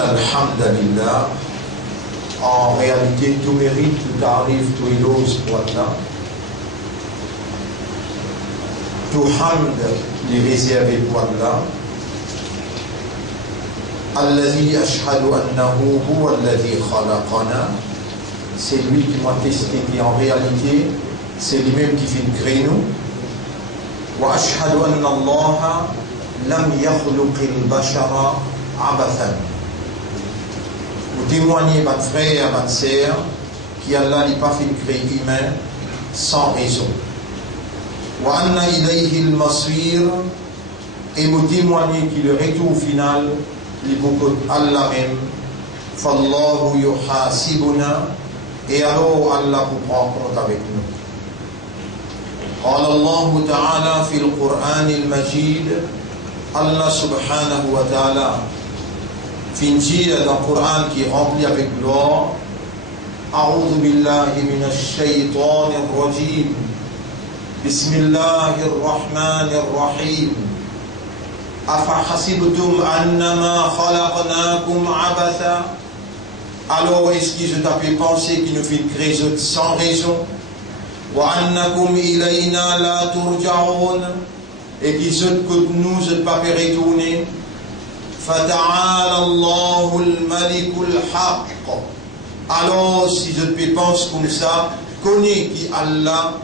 alhamdulillah, en réalité, tout mérite, tout arrive, tout éloge pour Allah. Tout hamd est réservé pour Allah. Alladhi ashhadu annahu huwa alladhi khalaqana. C'est lui qui m'a testé, qui en réalité, c'est lui-même qui fait créer nous. Wa ashhadu anna Allah lam yakhluqil bashara abathan. Vous témoignez, votre frère, votre sœur, qu'Allah n'a pas fait créer humain sans raison. Wa anna ilayhi al-masir, et vous témoignez que le retour final, il beaucoup Allah même. Fallahu yuhasibuna, et alors Allah vous prend compte avec nous. قال الله تعالى في القرآن المجيد, Allah subhanahu wa ta'ala finit dans le Coran qui est rempli avec gloire. أعوذ بالله من الشيطان الرجيم بسم الله الرحمن الرحيم أفحسبتم أنما خلقناكم عبثا. Alors est-ce que je t'avais pensé qu'il nous fait créer sans raison? وأنكم إلينا لا ترجعون, et que nous ne pas retourner. فتعالى الله الملك الحق. Alors si je te pense comme ça, connais qu'Allah,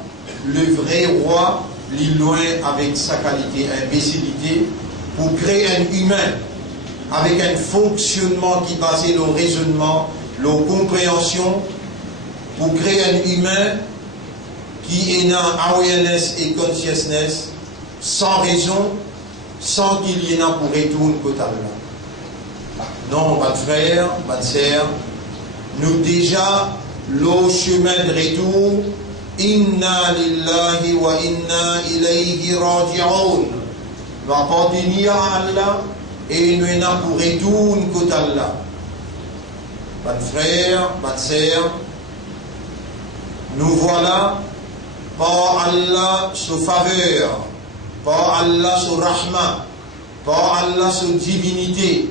le vrai roi, l'est loin avec sa qualité, imbécilité, pour créer un humain avec un fonctionnement qui basé le raisonnement, la compréhension, pour créer un humain qui est dans awareness et consciousness, sans raison, sans qu'il y ait un pour retourner côté Allah. Non, votre frère, votre sœur, nous déjà, le chemin de retour, inna lillahi wa inna ilayhi raji'un. Nous appartenons à Allah et nous sommes pour retourner côté Allah. Votre frère, votre sœur, nous voilà par Allah sous faveur, par Allah sous rahma, par Allah sous divinité,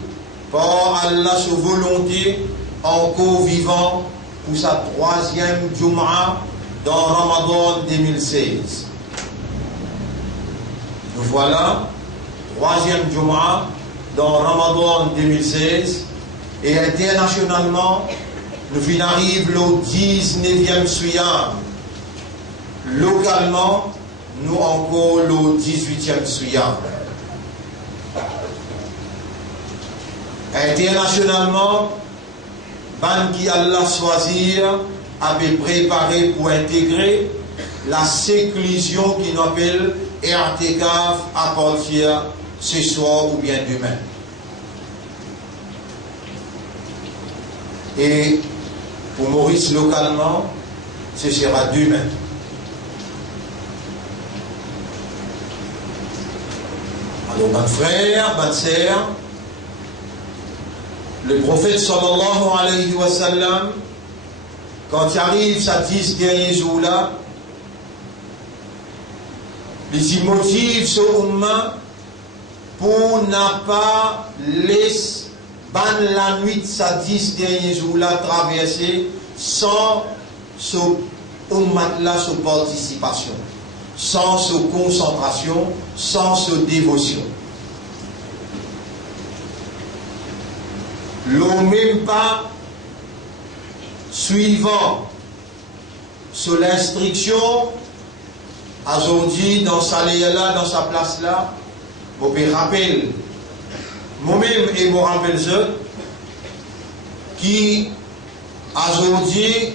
par Allah sous volonté, encore vivant pour sa 3e Jum'a dans Ramadan 2016. Nous voilà, 3e Jum'a dans Ramadan 2016, et internationalement, nous arrivons le 19e Suyam. Localement, nous encore le 18e Suyam. Internationalement, ban qui Allah choisir avait préparé pour intégrer la séclusion qui nous appelle I'tikaf à partir ce soir ou bien demain. Et pour Maurice localement, ce sera demain. Alors, mon frère, ma sœur, le prophète sallallahu alayhi wa sallam, quand il arrive ces 10 derniers jours-là, il motive ce umma pour ne pas laisser la nuit de ces 10 derniers jours-là traverser sans ce umma-là, sa participation, sans sa concentration, sans sa dévotion. Le même pas suivant sur l'instruction aujourd'hui dans sa là, dans sa place là, vous pouvez rappeler moi-même et moi rappelle ceux qui aujourd'hui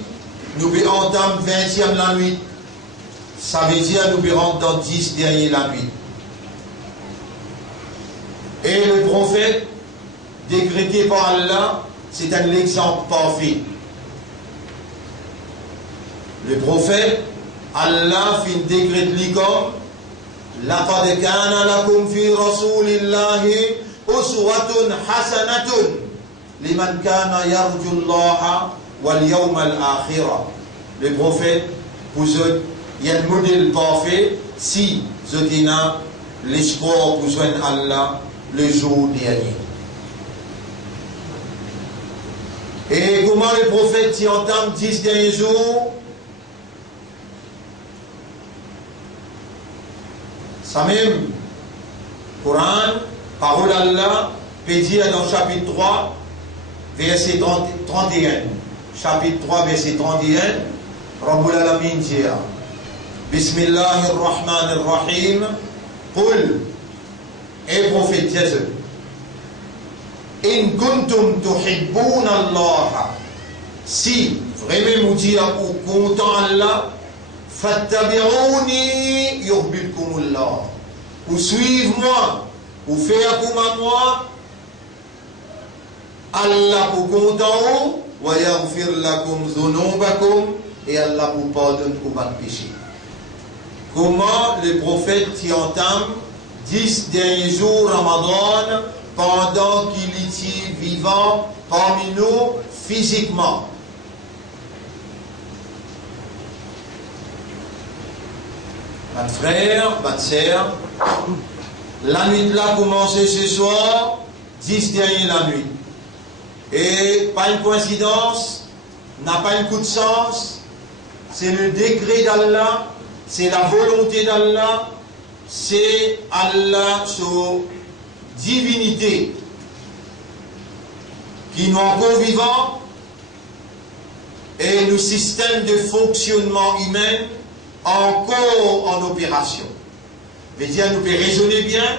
nous entament 20e la nuit. Ça veut dire nous rentrons dans 10 derniers la nuit. Et le prophète décrété par Allah, c'est un exemple parfait. Le prophète, Allah fait décret comme لَقَدْ كَانَ لَكُمْ فِي رَسُولِ اللَّهِ أُسْوَةٌ حَسَنَةٌ لِمَنْ كَانَ يَرْجُو اللَّهَ وَالْيَوْمَ الْآخِرَةَ. Le prophète, pour eux, il y a un modèle parfait si vous avez l'espoir pour joindre Allah le jour dernier. comment le prophète s'y entame 10 derniers jours? Ça même, Coran, parole d'Allah, peut dire dans chapitre 3, verset 31. Chapitre 3, verset 31, Rabbul Alamin dit, Bismillahirrahmanirrahim, Qul, et prophète Jésus, In kuntum tuhibbun Allah, si vraiment vous dire ou content Allah, fattabi'uni yuhibbukumullah, ou suivez-moi, ou faites comme moi, Allah vous content, wa yaghfir lakum dhunubakum, et Allah vous pardonne pour votre péché. Comment le prophète y entame 10 derniers jours Ramadan pendant qu'il est vivant parmi nous physiquement? Votre frère, votre sœur, la nuit là commencé ce soir, 10 derniers la nuit. Et pas une coïncidence, n'a pas un coup de sens, c'est le décret d'Allah, c'est la volonté d'Allah, c'est Allah, sa divinité, qui nous encore vivants, et le système de fonctionnement humain encore en opération. Veut dire, nous pouvons raisonner bien,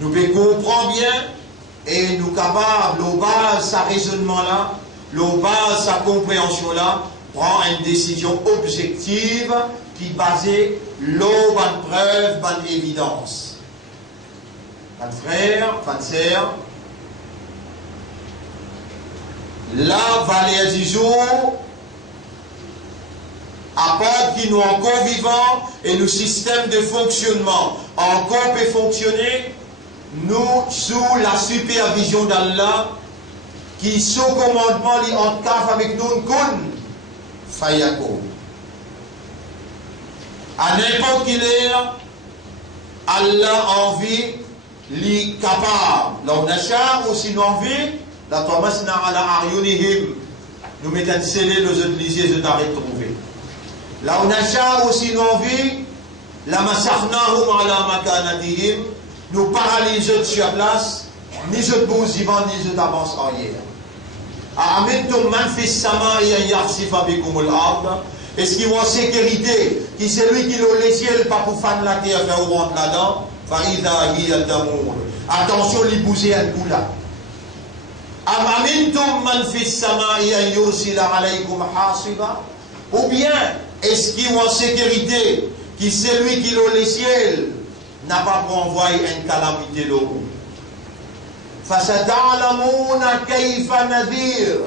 nous pouvons comprendre bien, et nous sommes capables, au bas de ce raisonnement-là, au bas de sa compréhension-là, prendre une décision objective qui est basée sur bonne preuve, bonne évidence. Mon frère, ma sœur, la valeur du jour, à part qui nous encore vivants et le système de fonctionnement encore peut fonctionner, nous, sous la supervision d'Allah, qui sous commandement li encave avec nous, kun fayakun. À n'importe quelle heure, Allah envie, li capable. L'on a aussi une envie, la Thomasna ala aryunihim, nous mettons scellé les autres lycées, je t'arrête de trouver. Là on a aussi une envie, la masakhnahum ala makanatihim, nous paralysons sur place, ni je bouge vivant, ni je t'avance arrière. Amintum man fis sama ya yarsifa bikumul ard. Est-ce qu'il y a une sécurité qui c'est lui qui le laisse pas pour faire la terre faire ou rentre là-dedans? Faïda hiya damour. Attention, les bouger un coup là. Amintum man fis sama ya yursila alaykum hasiba. Ou bien est-ce qu'il y a une sécurité qui c'est lui qui le laisse n'a pas pour envoyer une calamité là. Fasata'lamuna kayfa nadir.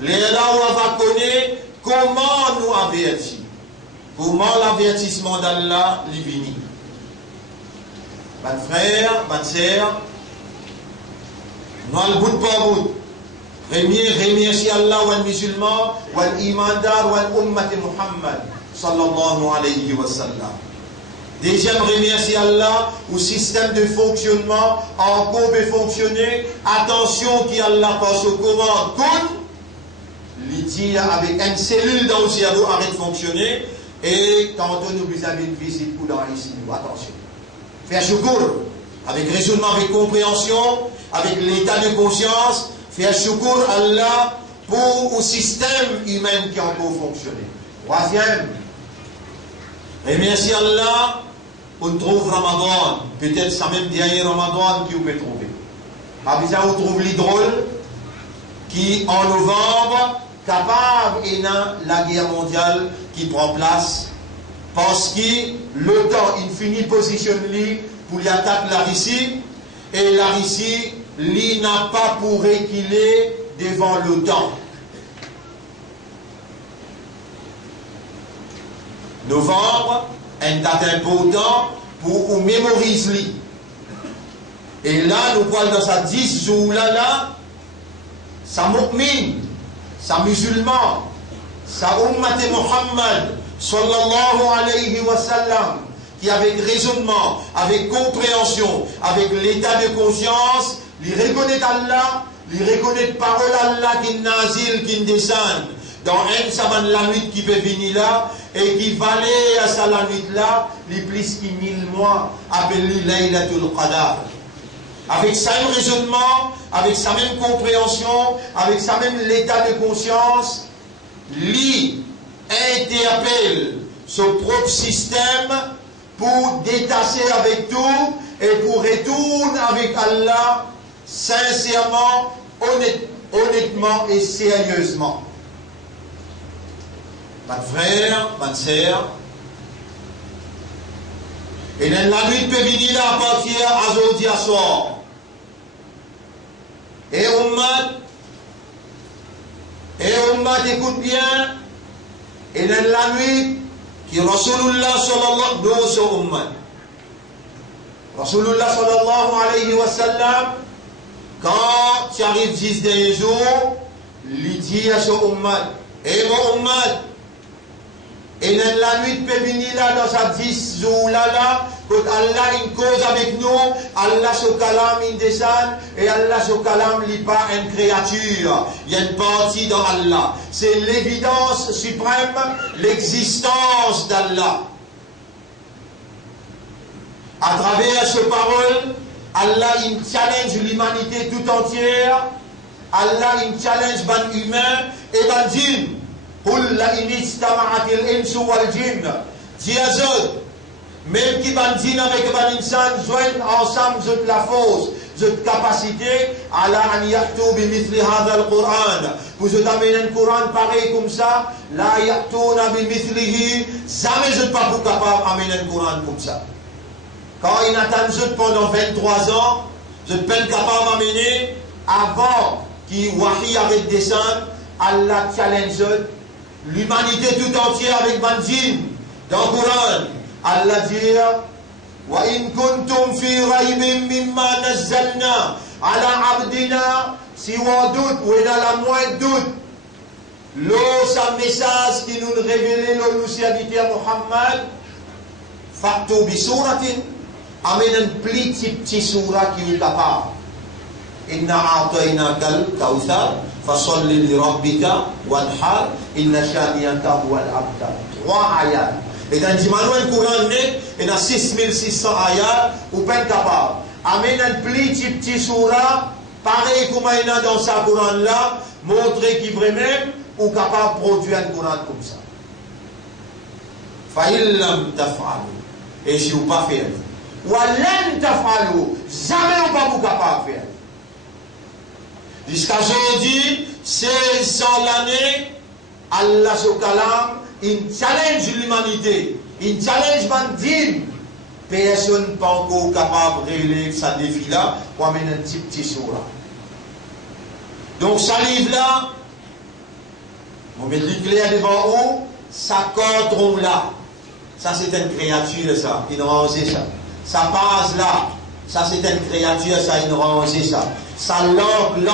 Là on va connaître comment nous avertir. Comment l'avertissement d'Allah est venu. Mon frère, ma sœur, nous allons bout par bout. Remercier Allah ou un musulman, ou un imandar, ou un ummat Muhammad, sallallahu alayhi wa sallam. Deuxième, remercier Allah au système de fonctionnement encore peut fonctionner. Attention qui Allah passe aux commandes. Il dit avec une cellule dans le cerveau arrête de fonctionner. Et tantôt nous avons une visite ou dans ici. Attention. Faire choukour avec raisonnement, avec compréhension, avec l'état de conscience. Faire choukour Allah pour le système humain qui a encore fonctionné. Troisième, remercier Allah. On trouve Ramadan, peut-être ça même dernier Ramadan que vous pouvez trouver. Après ça, on trouve l'hydrole qui, en novembre, capable et dans la guerre mondiale qui prend place. Parce que le temps, il finit positionner pour y attaquer la Russie. Et la Russie, il n'a pas pour reculer devant l'OTAN. Novembre, une date importante pour mémoriser. Et là, nous voyons dans ces 10 jours-là, ça mu'min, ça musulman, ça ummat Muhammad, sallallahu alayhi wa sallam, qui avec raisonnement, avec compréhension, avec l'état de conscience, il reconnaît Allah, il reconnaît parole Allah qui nazil, qui descend. Dans un saban la nuit qui peut venir là, et qui valait à ça la nuit là, les plus que 1000 mois, appelé Laylatul Qadar. Avec sa même raisonnement, avec sa même compréhension, avec sa même l'état de conscience, lui interpelle son propre système pour détacher avec tout et pour retourner avec Allah sincèrement, honnêtement et sérieusement. Mon frère, ma sœur, et dans la nuit peut venir à partir à aujourd'hui à soir. Et Ummat écoute bien, et dans la nuit qui Rasulullah sallallahu alayhi wa sallam, quand tu arrives 10 derniers jours, il dit à son Ummat, et mon Ummat, et dans la nuit peut venir là, dans sa 10 jours là, quand Allah il cause avec nous, Allah se calame, il descend, et Allah se calame, il n'est pas une créature. Il y a une partie dans Allah. C'est l'évidence suprême, l'existence d'Allah. À travers cette parole, Allah il challenge l'humanité tout entière. Allah il challenge les humains et les djinns. قل لئن اجتمعت الانس والجن diazot même qui ban djinn avec ban insan joignent ensemble toute la force toute capacité ala an ya'tu bi mithli hadha al-Qur'an pour vous amener un Coran pareil comme ça la ya'tuna bi mithlihi jamais je ne pas vous capable d'amener un Coran comme ça quand il attend pendant 23 ans je ne peux pas capable d'amener avant qu'il wahi avec descendre Allah challenge l'humanité tout entière avec Banjin dans le Coran. Allah dit wa in kuntum fi raybin mimma nazzalna ala abdina si vous doute ou dans la moindre doute sa message qui nous révèle le serviteur Muhammad fa'tu bi suratin amène un petit surat qui est capable inna a'tainaka al-kawthar fasalli li rabbika wanhar inna shani'aka huwal abtar. 3 ayats. Et dans le Coran, il y a 6600 ayats, ou pas capable. Amène un petit surat, pareil comme il y a dans sa Coran là, montrer qu'il vraiment ou capable de produire un Coran comme ça. Fa'illam taf'alu. Et si vous ne pas faire. Walan taf'alu. Jamais vous pas capable de faire. Jusqu'à aujourd'hui, 1600 l'année, Allah se calame, il challenge l'humanité, il challenge Bandim. Personne n'est pas encore capable de régler ce défi-là pour amener un petit surat. Donc, ce livre-là, on met l'éclair devant vous, ça compte là. Ça, c'est une créature, ça, il range ça. Ça passe là. Ça, c'est une créature, ça, il range ça. Sa langue,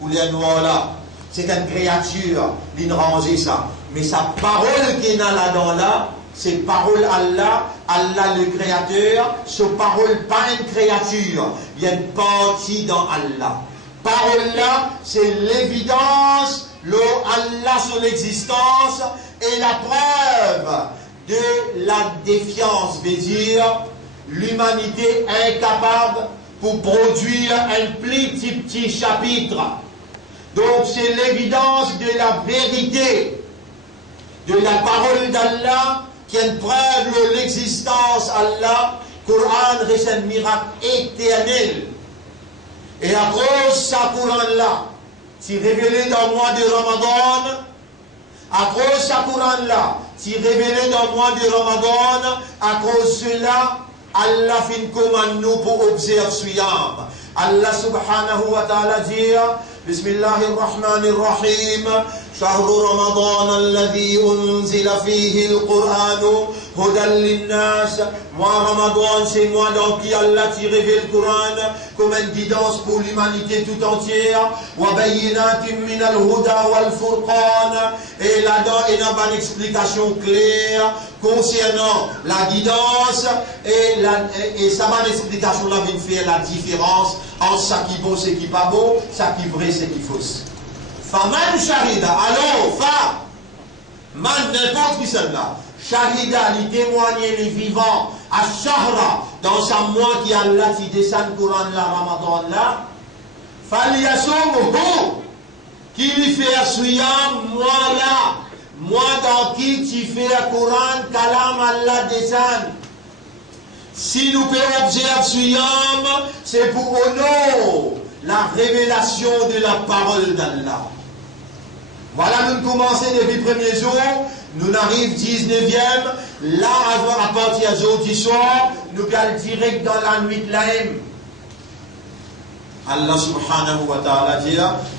couleur noire là, c'est une créature, il range ça. Mais sa parole qui est là-dedans là, c'est parole Allah, Allah le créateur, ce parole pas une créature, il y a une partie dans Allah. Parole là, c'est l'évidence, Allah sur l'existence et la preuve de la défiance, veut dire l'humanité incapable pour produire un petit chapitre. Donc c'est l'évidence de la vérité, de la parole d'Allah, qui est une preuve de l'existence d'Allah. Coran reste un miracle éternel. Et à cause de ce Coran-là, c'est révélé dans le mois de Ramadan, à cause de ce Coran-là, c'est révélé dans le mois de Ramadan, à cause de cela, Allah fin commande nous pour observer Siyam. Allah subhanahu wa ta'ala dit Bismillahir Rahmanir Rahim شهر رمضان الذي أنزل فيه القرآن هدى للناس Moi, Ramadan, c'est moi dans qui Allah t'a révélé le Coran comme une guidance pour l'humanité tout entière. Et là-dedans, il y a une explication claire concernant la guidance et ça va l'explication là vient faire la différence entre ça qui est beau, c'est qui pas beau, ça qui est vrai, c'est qui fausse. Faman Sharida, alors, man, n'importe qui celle-là. Shahida, il témoignait les vivants, à Shahra, dans sa mois qui Allah qui descend le Coran là, Ramadan là, Faliyasoum, qui lui fait suyam, moi là, moi dans qui tu fais le Coran, Kalam Allah descend. Si nous pouvons observer suyam, c'est pour honorer la révélation de la parole d'Allah. Voilà, nous commençons depuis le premier jour, nous arrivons 19e, là, à partir du soir, nous allons direct dans la nuit de l'Aïm. Allah subhanahu wa ta'ala dit,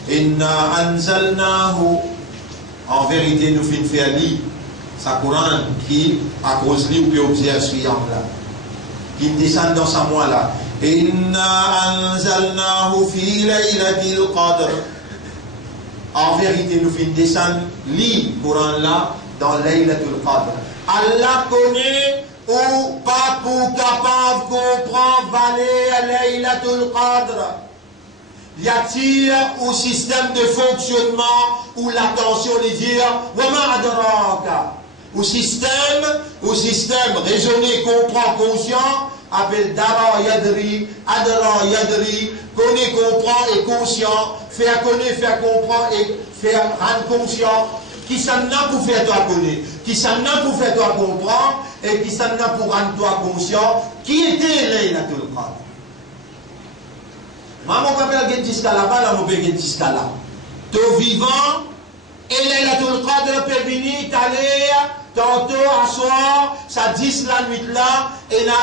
Inna anzalnahu, en vérité, nous finissons faire lire, sa Coran qui, à cause de lui, ou peut observer ce là, qui descend dans sa mois là. Inna anzalnahu fi laylatil qadr. En vérité, nous finissons descendre lire le Coran là dans Laylatul Qadr. Allah connaît ou pas pour capable comprendre valer Laylatul Qadr. Y a-t-il un système de fonctionnement où l'attention les dire Wama adraka. Au système raisonné, comprend, conscient, appelle Dara Yadri, Adra Yadri, connaît, comprend et conscient, faire connaître, faire comprendre et faire rendre conscient, qui s'en a pour faire toi connaître, qui s'en a pour faire toi comprendre et qui s'en a pour rendre toi conscient, qui était Laylatul Qadr. Maman m'appelle jusqu'à là-bas, là, mon père jusqu'à là. Ton vivant, et Laylatul Qadr peut venir t'aller tantôt à soir, ça dit la nuit là, et la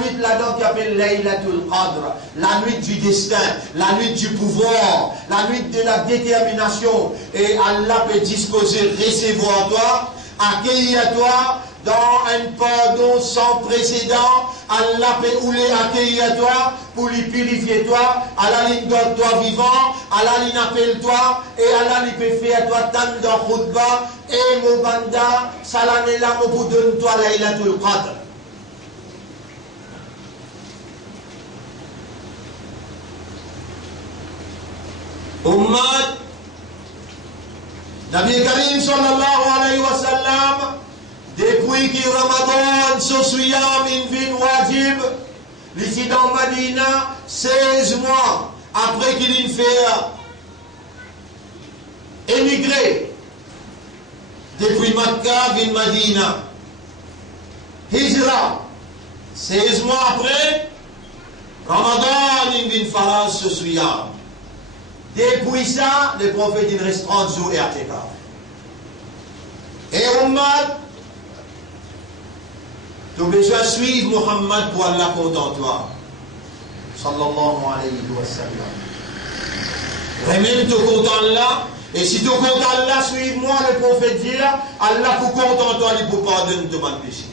nuit là-dedans qui appelle Laylatul Qadr, la nuit du destin, la nuit du pouvoir, la nuit de la détermination. Et Allah peut disposer, recevoir toi, accueillir toi dans un pardon sans précédent. Allah peut accueillir toi pour lui purifier toi. Allah lui donne toi vivant. Allah lui appelle toi. Et Allah lui peut faire toi tant dans khutba. Et mon banda, salane là, mon donne toi Laylatul Qadr. Ummat, Nabi Karim sallallahu alayhi wa sallam, depuis que Ramadan se souvient in vin wajib, ici dans Madina, 16 mois après qu'il ait fait émigrer depuis Makkah vin Madina, Hijra, 16 mois après, Ramadan in vin Faraz se souvient. Depuis ça, le prophète il reste 30 jours et I'tikaf. Et Ummat, tu as besoin de suivre Muhammad pour Allah content toi. Sallallahu alayhi wa sallam. Remets tu content là, et si tu content là, suive-moi le prophète dit Allah pour content toi, il peut pardonner de mal péché.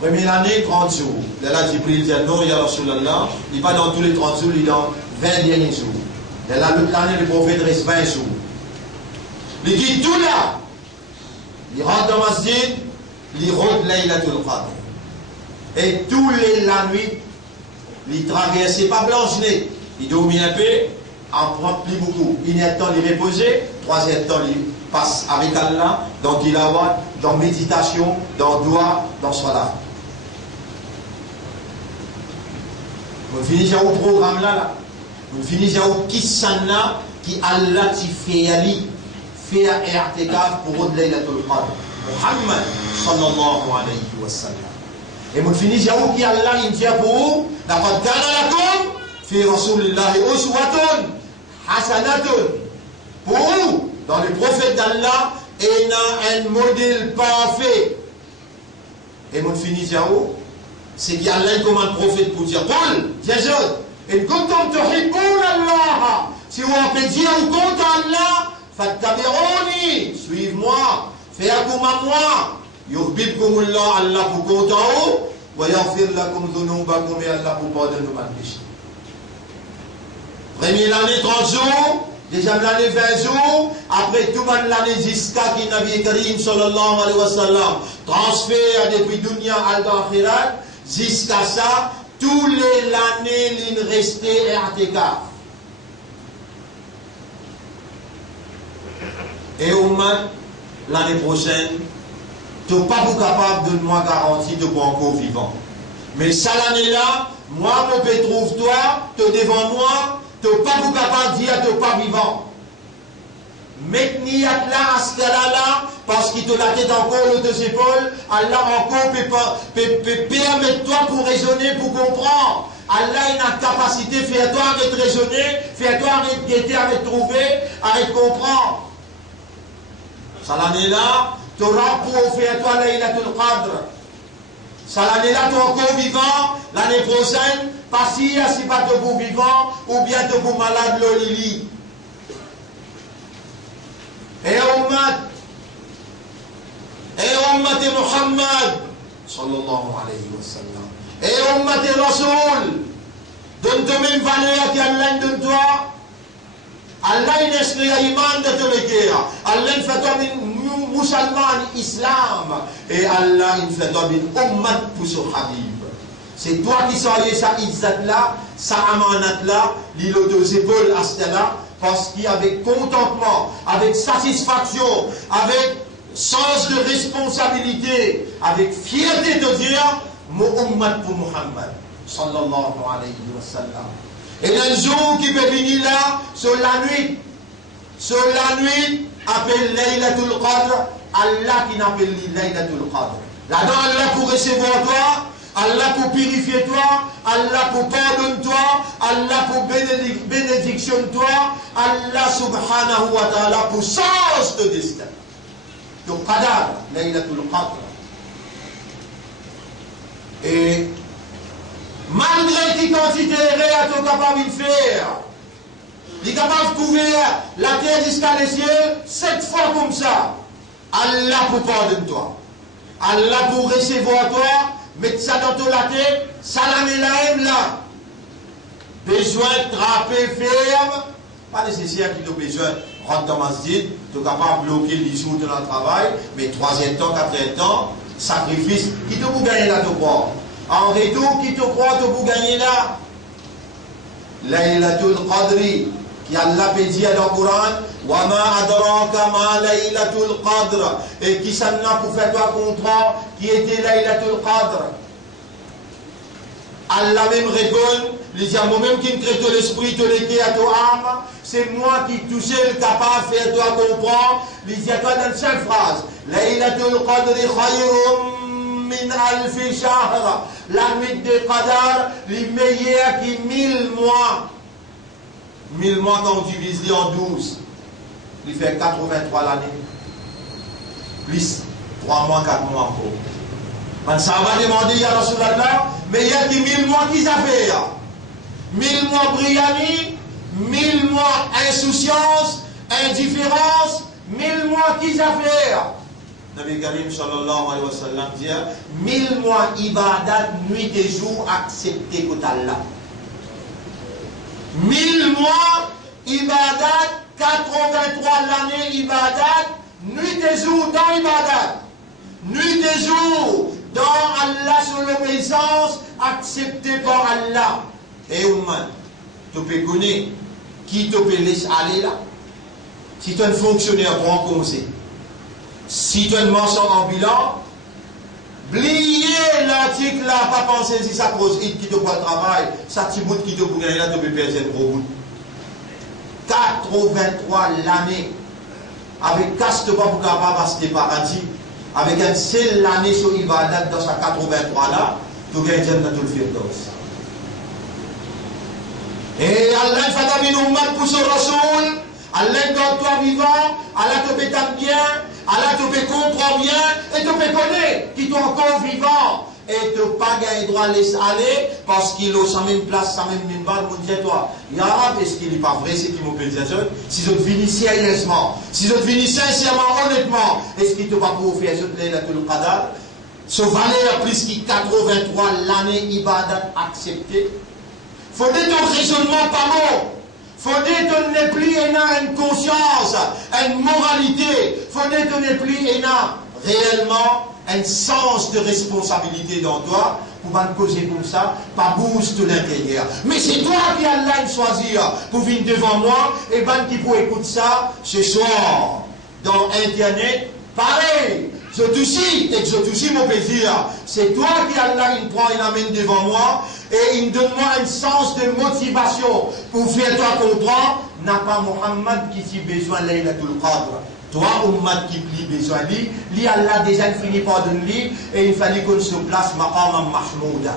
Première année, 30 jours. Là, Jibril dit non, ya Rasulallah, il n'est pas dans tous les 30 jours, il est dans 20 derniers jours. Et là, l'autre année, le prophète reste 20 jours. Il dit tout là. Il rentre dans le masjid, il rentre Laylatul Qadr. Et tous la nuit, il traverse, pas blanche-nez. Il dormit un peu, en prend plus beaucoup. Il y a le temps de reposer, troisième temps, il passe avec Allah, dans tilawat, dans méditation, dans doua, dans salat. On finit déjà au programme là. On finit déjà au kissana qui Allah t'y fait ali, fait i'tikaf pour Laylatul Qadr. Muhammad sallallahu alayhi wa sallam. Et on finit déjà au qui Allah il dit pour vous, laqad kana lakum fi rasulillahi uswatun hasanatun. Pour vous, dans le prophète d'Allah, il y a un modèle parfait. Et on finit déjà où? C'est qu'Allah commande prophète pour dire Paul, Jésus, et quand on te répond Allah, si vous avez dit ou contre Allah, fattabi'uni, suive-moi, fais comme moi, Yuhbibkumullah, Allah pour content, wa yaghfir lakum dhunubakum, et Allah pour pardonner nos péchés. Première année 30 jours, deuxième l'année 20 jours, après tout l'année jusqu'à qui Nabi Karim sallallahu alayhi wa sallam transfert depuis dunya al akhirat, jusqu'à ça, tous les l'année il restait i'tikaf. Et au moins, l'année prochaine, tu n'es pas capable de moi garantir de quoi encore vivant. Mais ça l'année-là, moi, mon père trouve toi, tu es devant moi, tu n'es pas capable de dire que tu n'es pas vivant. Maintenant, là, à ce cas-là, parce qu'il te la tête encore le deux épaules, Allah encore peut permettre toi pour raisonner, pour comprendre. Allah a une capacité, fais-toi arrêter de raisonner, fais-toi arrêter de guetter, arrêter de trouver, arrêter de comprendre. Ça l'année-là, tu auras pour faire toi Laylatul Qadr. Ça l'année-là, tu es encore vivant. L'année prochaine, pas si pas tu es vivant ou bien tu es malade l'olili. Et ummat Muhammad sallallahu alayhi wa sallam. Et ummat Rasoul. Donne-toi même valeur qui Allah donne toi. Allah il est iman de tous les guerres. Allah il fait toi une musulman, islam. Et Allah il fait toi une ummat pour son habib. C'est toi qui soyez sa izzat là, sa amanat là, l'île aux deux épaules à ce là, parce qu'avec contentement, avec satisfaction, avec sens de responsabilité, avec fierté de dire, mon ummat pour Muhammad sallallahu alayhi wa sallam. Et un jour qui peut venir là, sur la nuit, appelle Laylatul Qadr, Allah qui n'appelle Laylatul Qadr. Là-dedans, Allah pour recevoir toi, Allah pour purifier toi, Allah pour pardonner toi, Allah pour bénédiction toi, Allah subhanahu wa ta'ala pour sens de destin. Donc, Qadar, Laylatul Qadr. Et malgré qui quantité réelle tu es capable de faire, il est capable de couvrir la terre jusqu'à les cieux 7 fois comme ça. Allah pour pardonner toi. Allah pour recevoir toi, mettre ça dans ton la tête, salamé la là. Besoin de trapper ferme, pas nécessaire qu'il ait besoin de rentrer dans masjid, tu es capable de bloquer les jours de notre travail, mais 3e temps, 4e temps, sacrifice, qui te vous gagner là te croire. En retour, qui te croit te vous gagner là? Laylatul Qadri, qui Allah peut dire dans le Coran, wa ma adraka ma Laylatul Qadr, et qui s'en a pour faire toi comprendre qui était Laylatul Qadr. Allah même répond, il dit, moi-même qui me crée tout l'esprit, tout l'été à ton âme, c'est moi qui touchais le capable de faire toi comprendre. Il dit à toi dans une seule phrase, Laylatul Qadri khayrum min alfi shahr, la nuit de Qadar, les meilleurs qui 1000 mois. 1000 mois quand on divise en 12, il fait 83 l'année. Plus 3 mois, 4 mois encore. Ça va demander à Rasulallah, mais il y a qui 1000 mois qui ça fait. 1000 mois brillani, 1000 mois insouciance, indifférence, 1000 mois qui ça fait. Nabi Karim sallallahu alayhi wa sallam dit 1000 mois ibadat, nuit et jour accepté pour Allah. 1000 mois ibadat, 83 l'année ibadat, nuit et jour dans ibadat. Nuit et jour dans Allah sur l'obéissance acceptée par Allah. Et Ouman, tu peux connaître qui te peut laisser aller là. Si tu es un fonctionnaire pour en commencer. Si tu es un marchand ambulant, oubliez l'article là, pas penser si ça cause qui te voit le travail, ça petit bout qui te peut gagner là, tu peux perdre un gros bout. 83 l'année, avec casse de pas pour capable passer paradis, avec un seul année sur Ibadat dans sa 83 là, tu gagnes dans tout le firdaus. Et Allah fait un ummat pour son Rasoul, Allah donne toi vivant, Allah te pétale bien, Allah te peut comprendre bien et te peut connaître qui est encore vivant. et te pas gagner droit laisse aller parce qu'il a sa même place, sa même minbar, mon Dieu toi. Ya Rab, est-ce qu'il n'est pas vrai, c'est qui m'ont dit ça? Si je finis sérieusement, si je finis sincèrement, honnêtement, est-ce qu'il te va pour faire ce Laylatul Qadr? Ce valeur plus que 83 l'année ibadat accepté. Faut dire ton raisonnement pas bon. Faut dire que tu n'es plus une conscience, une moralité. Faut dire que tu n'es plus réellement un sens de responsabilité dans toi pour pas causer comme ça, pas boost de l'intérieur. Mais c'est toi qui as là choisir pour venir devant moi et ben qui peut écouter ça ce soir dans Internet. Pareil. Je touche, et je touche mon plaisir. C'est toi qui Allah il prend, il amène devant moi et il donne moi un sens de motivation pour faire toi comprendre. N'a pas Mohammed qui s'y besoin de Laylatul Qadr. Toi, Ummad qui plie besoin de lui, Allah déjà fini par donner lui et il fallait qu'on se place Maqam Mahmouda.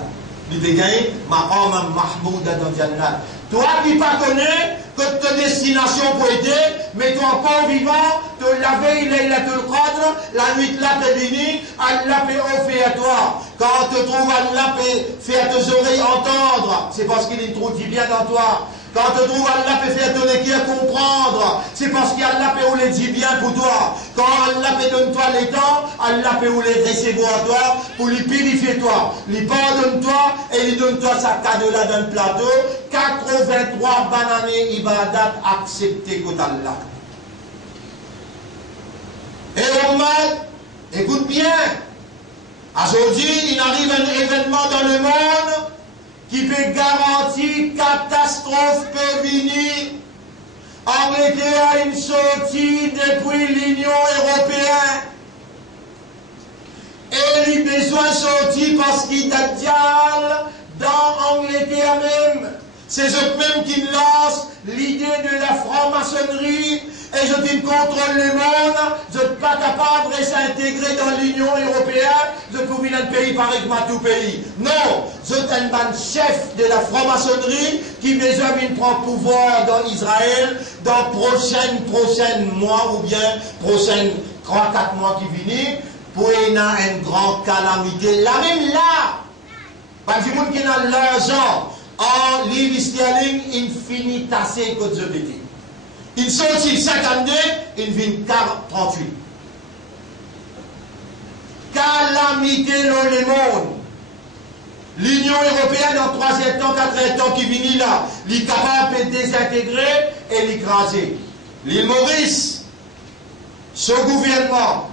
Il te gagne Maqam Mahmouda dans Jannat. Toi qui pas connais que ta destination pour aider, mais toi encore vivant, te la veille, Laylatul Qadr, la nuit là t'es béni, Allah peut offrir à toi. Quand te trouve Allah peut faire tes oreilles entendre, c'est parce qu'il trouve du bien dans toi. Quand te trouve Allah peut faire ton équipe comprendre, c'est parce qu'Allah peut ou les dit bien pour toi. Quand Allah peut donner toi les temps, Allah peut ou les recevoir à toi pour lui purifier toi. Lui pardonne toi et lui donne toi sa cadeau là dans le plateau. 83 bananes ibadat acceptées contre Allah. Et Omar, écoute bien. Aujourd'hui, il arrive un événement dans le monde qui peut garantir catastrophe peut venir. Angleterre a une sortie depuis l'Union européenne. Et il a besoin de sortir parce qu'il a dial dans Angleterre même. C'est eux mêmes qui lancent l'idée de la franc-maçonnerie. Et je dis contrôle le monde, je n'êtes pas capable de s'intégrer dans l'Union européenne, je peux venir un pays pareil que tout pays. Non, je suis un chef de la franc-maçonnerie qui besoin de prendre pouvoir dans Israël dans prochains mois ou bien prochains 3-4 mois qui viennent pour une grande calamité. La même là, pas du monde qui a l'argent en livre sterling infini tassé que je dis. Il sortit 52, il vient 38. Calamité dans le monde. L'Union européenne en 3e temps, 4e temps qui vient là, il est capable de désintégrer et l'écraser. L'île Maurice, ce gouvernement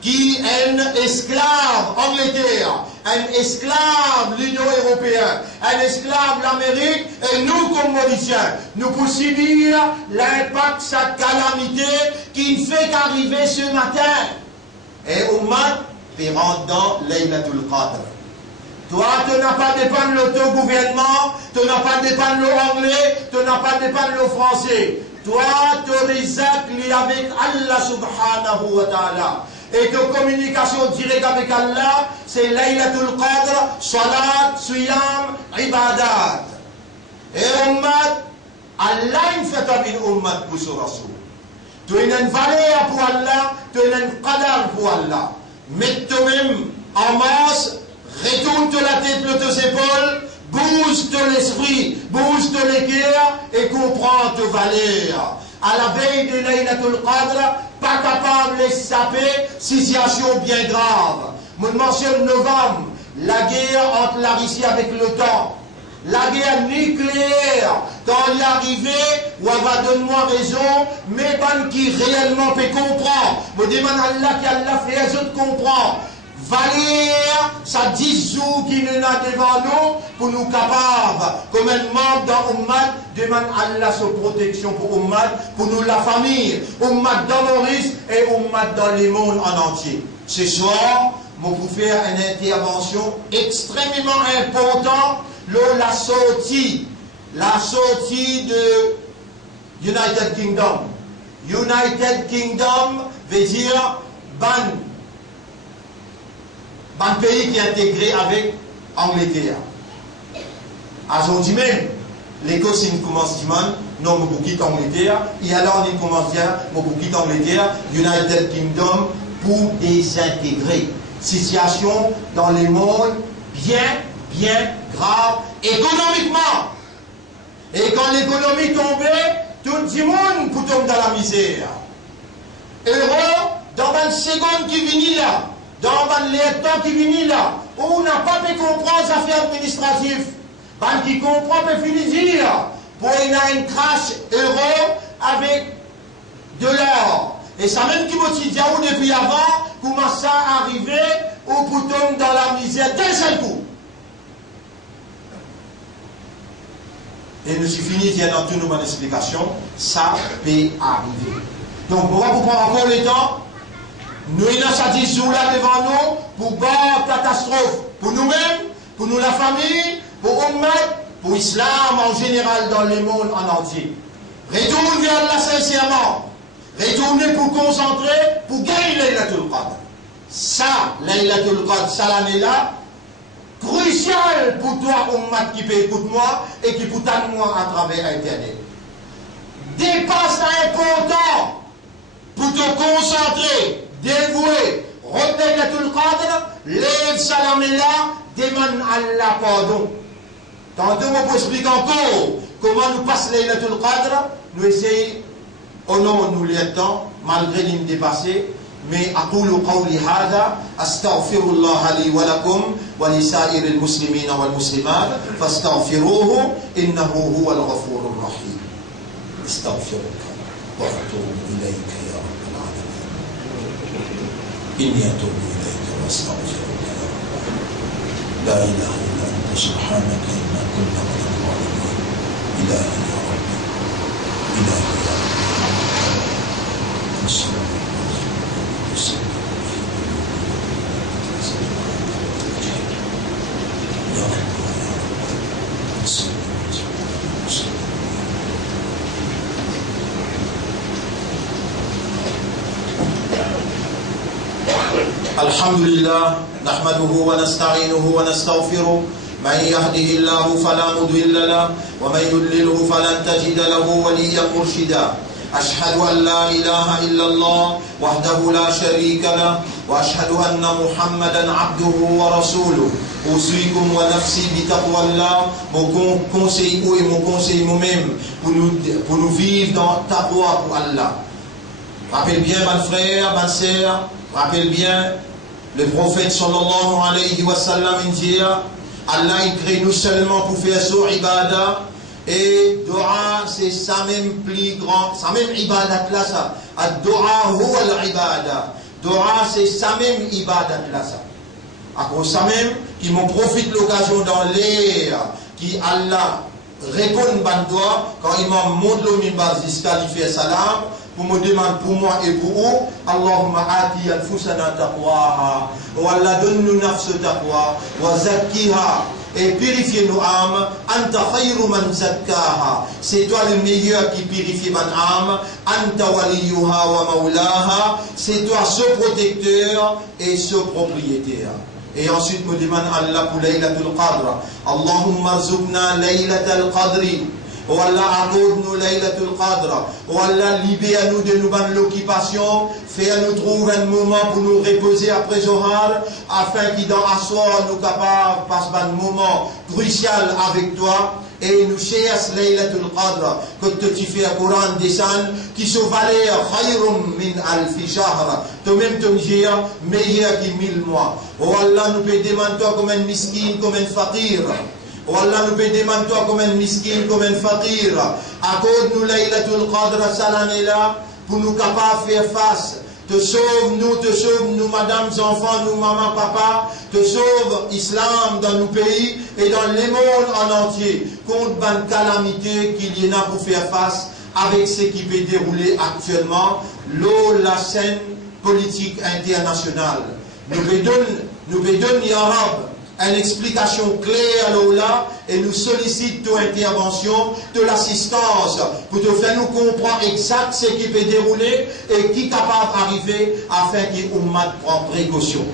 qui est un esclave Angleterre, un esclave l'Union européenne, un esclave l'Amérique, et nous comme Mauriciens, nous pouvons subir l'impact, sa calamité qui ne fait qu'arriver ce matin. Et Oumad, tu rentres dans Laylatul Qadr. Toi, tu n'as pas dépendre de l'autogouvernement, tu n'as pas dépendre de l'anglais, tu n'as pas dépendre de le français. Toi, tu risques avec Allah subhanahu wa ta'ala. Et que communication directe avec Allah, c'est Laylatul Qadr, Salat, Siyam, Ibadat. Et Ummad, Allah il fait avec Ummad pour ce Rasoul. Tu as une valeur pour Allah, tu as une qadar pour Allah. Mets toi-même en masse, retourne la tête de tes épaules, bouge ton esprit, bouge ton cœur et comprends tes valeurs. À la veille de Laylatul Qadr, pas capable de s'échapper, situation bien grave. Je mentionne novembre, la guerre entre la Russie avec l'OTAN, la guerre nucléaire, quand il est arrivé, on va donner-moi raison, mais pas qui réellement peut comprendre. Je demande à Allah qui a fait, je comprends. Valer, ça 10 jours qui nous a devant nous pour nous capables, comme un membre dans Ummad, demande Allah sa protection pour Ummad, pour nous la famille, Ummad dans Maurice et Ummad dans le monde en entier. Ce soir, je vais faire une intervention extrêmement importante, la sortie de United Kingdom. United Kingdom veut dire un pays qui est intégré avec Angleterre. Aujourd'hui même, l'Écosse commence dimanche, non, je quitte Angleterre, et alors on commence à dire, je quitte Angleterre, United Kingdom, pour désintégrer. Situation dans le monde bien grave économiquement. Et quand l'économie tombait, tout le monde peut tomber dans la misère. Heureux, dans une seconde qui vient là, dans un temps qui vient là, où on n'a pas pu comprendre les affaires administratives, ben qui comprend peut finir pour il y a une crash heureux avec de l'or. Et ça même qui m'a dit depuis avant, comment ça arrivé, ou pour tomber dans la misère d'un seul coup. Et nous suis fini, il y a dans toute nos explications, ça peut arriver. Donc, pourquoi vous prenez encore le temps? Nous, il y a ça 10 jours là devant nous pour bonne catastrophe. Pour nous-mêmes, pour nous la famille, pour Ummat, pour l'islam en général dans le monde en entier. Retournez vers Allah sincèrement. Retournez pour concentrer, pour gagner Laylatul Qadr. Ça, Laylatul Qadr, ça l'année-là, crucial pour toi, Ummat, qui peut écouter moi et qui peut t'aider moi à travers Internet. Dépasse important pour te concentrer, dévouer, retenir Laylatul Qadr, lève ça l'année-là, demande Allah pardon. Tantôt, on peut expliquer encore comment nous passe Laylatul Qadr, nous essayons, au nom nous le temps, malgré l'hymne dépassé. Mais أقول قولي هذا أستغفر الله لي ولكم ولسائر المسلمين والمسلمات فاستغفروه إنه هو الغفور الرحيم. استغفرك وأتوب إليك يا رب العالمين. إني أتوب إليك وأستغفرك يا رب. لا إله إلا أنت سبحانك إنا كنا من الظالمين. إلهي يا ربي إلهي يا ربي انصرني. الحمد لله نحمده ونستعينه ونستغفره من يهده الله فلا مضل له ومن يضلله فلن تجد له وليا مرشدا أشهد أن لا إله إلا الله وحده لا شريك له وأشهد أن محمدا عبده ورسوله أوصيكم ونفسي بتقوى الله mon conseil et mon conseil moi-même pour nous vivre dans taqwa pour Allah. Rappelle bien mon frère, ma sœur, rappelle bien le prophète sallallahu alayhi wa sallam dit Allah il crée nous seulement pour faire son ibadah. Et Dua, c'est ça même plus grand, ça même ibadat là ça. Ad-Dua huwa al-ibadah. Dua, c'est ça même ibadat là ça. À cause ça même, qui m'en profite l'occasion dans l'air, qui Allah répond ban doigt, quand il m'a montré le minbar disqualifié salam, pour me demander pour moi et pour vous, Allahumma ati al-fusana taqwaha, wa Allah donne-nous nafsu taqwa, wa zakkiha, et purifiez nos âmes. Anta khayru man zakkaha. C'est toi le meilleur qui purifie mon âme. Anta waliyuha wa maulaha. C'est toi ce protecteur et ce propriétaire. Et ensuite me demande Allah pour Laylatul Qadr. Allahumma arzuqna Laylatul Qadri. Oh Allah, accorde-nous Laylatul Qadr. Oh Allah, libère-nous de nos bonnes occupations. Fais-nous trouver un moment pour nous reposer après Zohar, afin qu'il dans assoir nous capables de passer un moment crucial avec toi. Et nous cherchons Laylatul Qadr, que tu fais un Coran descend, qui se valait khayrum min alfi shahr. Toi-même, tu me dis, meilleur que 1000 mois. Oh Allah, nous peut demander toi comme un miskin, comme un fakir. Oh Allah, nous peut demander toi comme un miskin, comme un fakir. Accorde-nous Laylatul Qadr cette année-là, pour nous capables de faire face. Te sauve-nous, madame, enfants, nous, maman, papa. Te sauve l'islam dans nos pays et dans le monde en entier. Contre une calamité qu'il y en a pour faire face avec ce qui peut dérouler actuellement, la scène politique internationale. Nous bedons, ya Rab, une explication claire là et nous sollicite ton intervention, de l'assistance pour te faire nous comprendre exact ce qui peut dérouler et qui est capable d'arriver afin qu'il Ummat prenne précaution.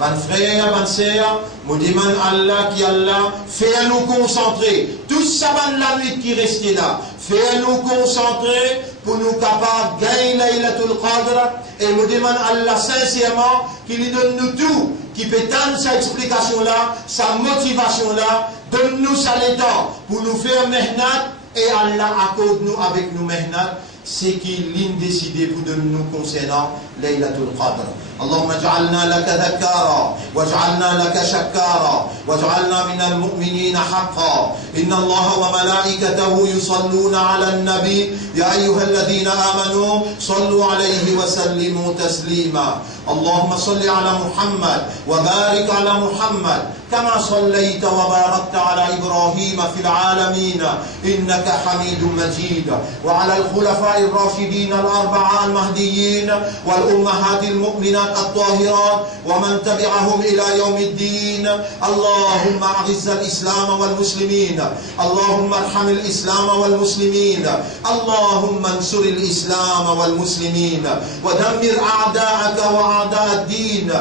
Mon frère, ma sœur, me demande Allah qui Allah, fais-nous concentrer. Tout ça, la nuit qui restait là, fais-nous concentrer pour nous capables de gagner Laylatul Qadr et me demande Allah sincèrement qu'il lui donne nous tout, qui peut tendre sa explication là, sa motivation là, donne-nous ça l'état pour nous faire mehnat et Allah accorde nous avec nous mehnat. C'est qui l'indécidé pour de nous concernant Laylatul Qadr. اللهم اجعلنا لك ذكارا واجعلنا لك شكارا واجعلنا من المؤمنين حقا إن الله وملائكته يصلون على النبي يا أيها الذين آمنوا صلوا عليه وسلموا تسليما اللهم صل على محمد وبارك على محمد كما صليت وباركت على إبراهيم في العالمين إنك حميد مجيد وعلى الخلفاء الراشدين الأربعة المهديين والأمهات المؤمنات الطاهرات ومن تبعهم إلى يوم الدين اللهم أعز الإسلام والمسلمين اللهم ارحم الإسلام والمسلمين اللهم انصر الإسلام والمسلمين ودمر أعداءك وأعداء الدين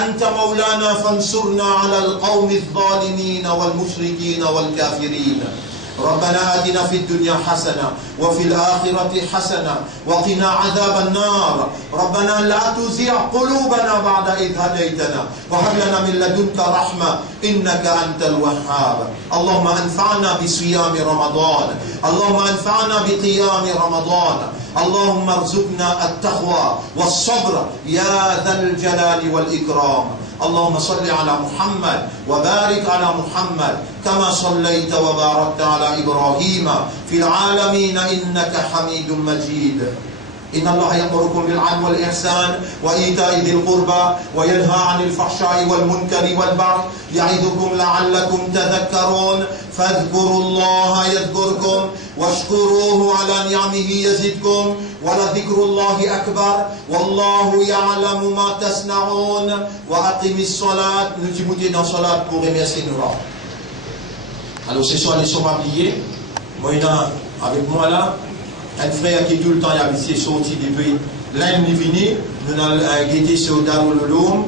أنت مولانا فانصرنا على القوم الظالمين والمشركين والكافرين ربنا آتنا في الدنيا حسنة وفي الآخرة حسنة وقنا عذاب النار ربنا لا تزغ قلوبنا بعد إذ هديتنا وهب لنا من لدنك رحمة إنك أنت الوهاب اللهم أنفعنا بصيام رمضان اللهم أنفعنا بقيام رمضان اللهم ارزقنا التقوى والصبر يا ذا الجلال والإكرام اللهم صل على محمد وبارك على محمد كما صليت وباركت على إبراهيم في العالمين إنك حميد مجيد إن الله يأمركم بالعدل والإحسان وإيتاء ذي القربى وينهى عن الفحشاء والمنكر والبغي يعظكم لعلكم تذكرون فاذكروا الله يذكركم واشكروه على نعمه يزدكم ولذكر الله أكبر والله يعلم ما تصنعون وأقم الصلاة. Nous t'imiter dans salat pour remercier nous. Alors ce soir les sommes habillés. Moi avec moi là un frère qui tout le temps est sorti depuis l'année venue, nous avons été sur Darul Uloum,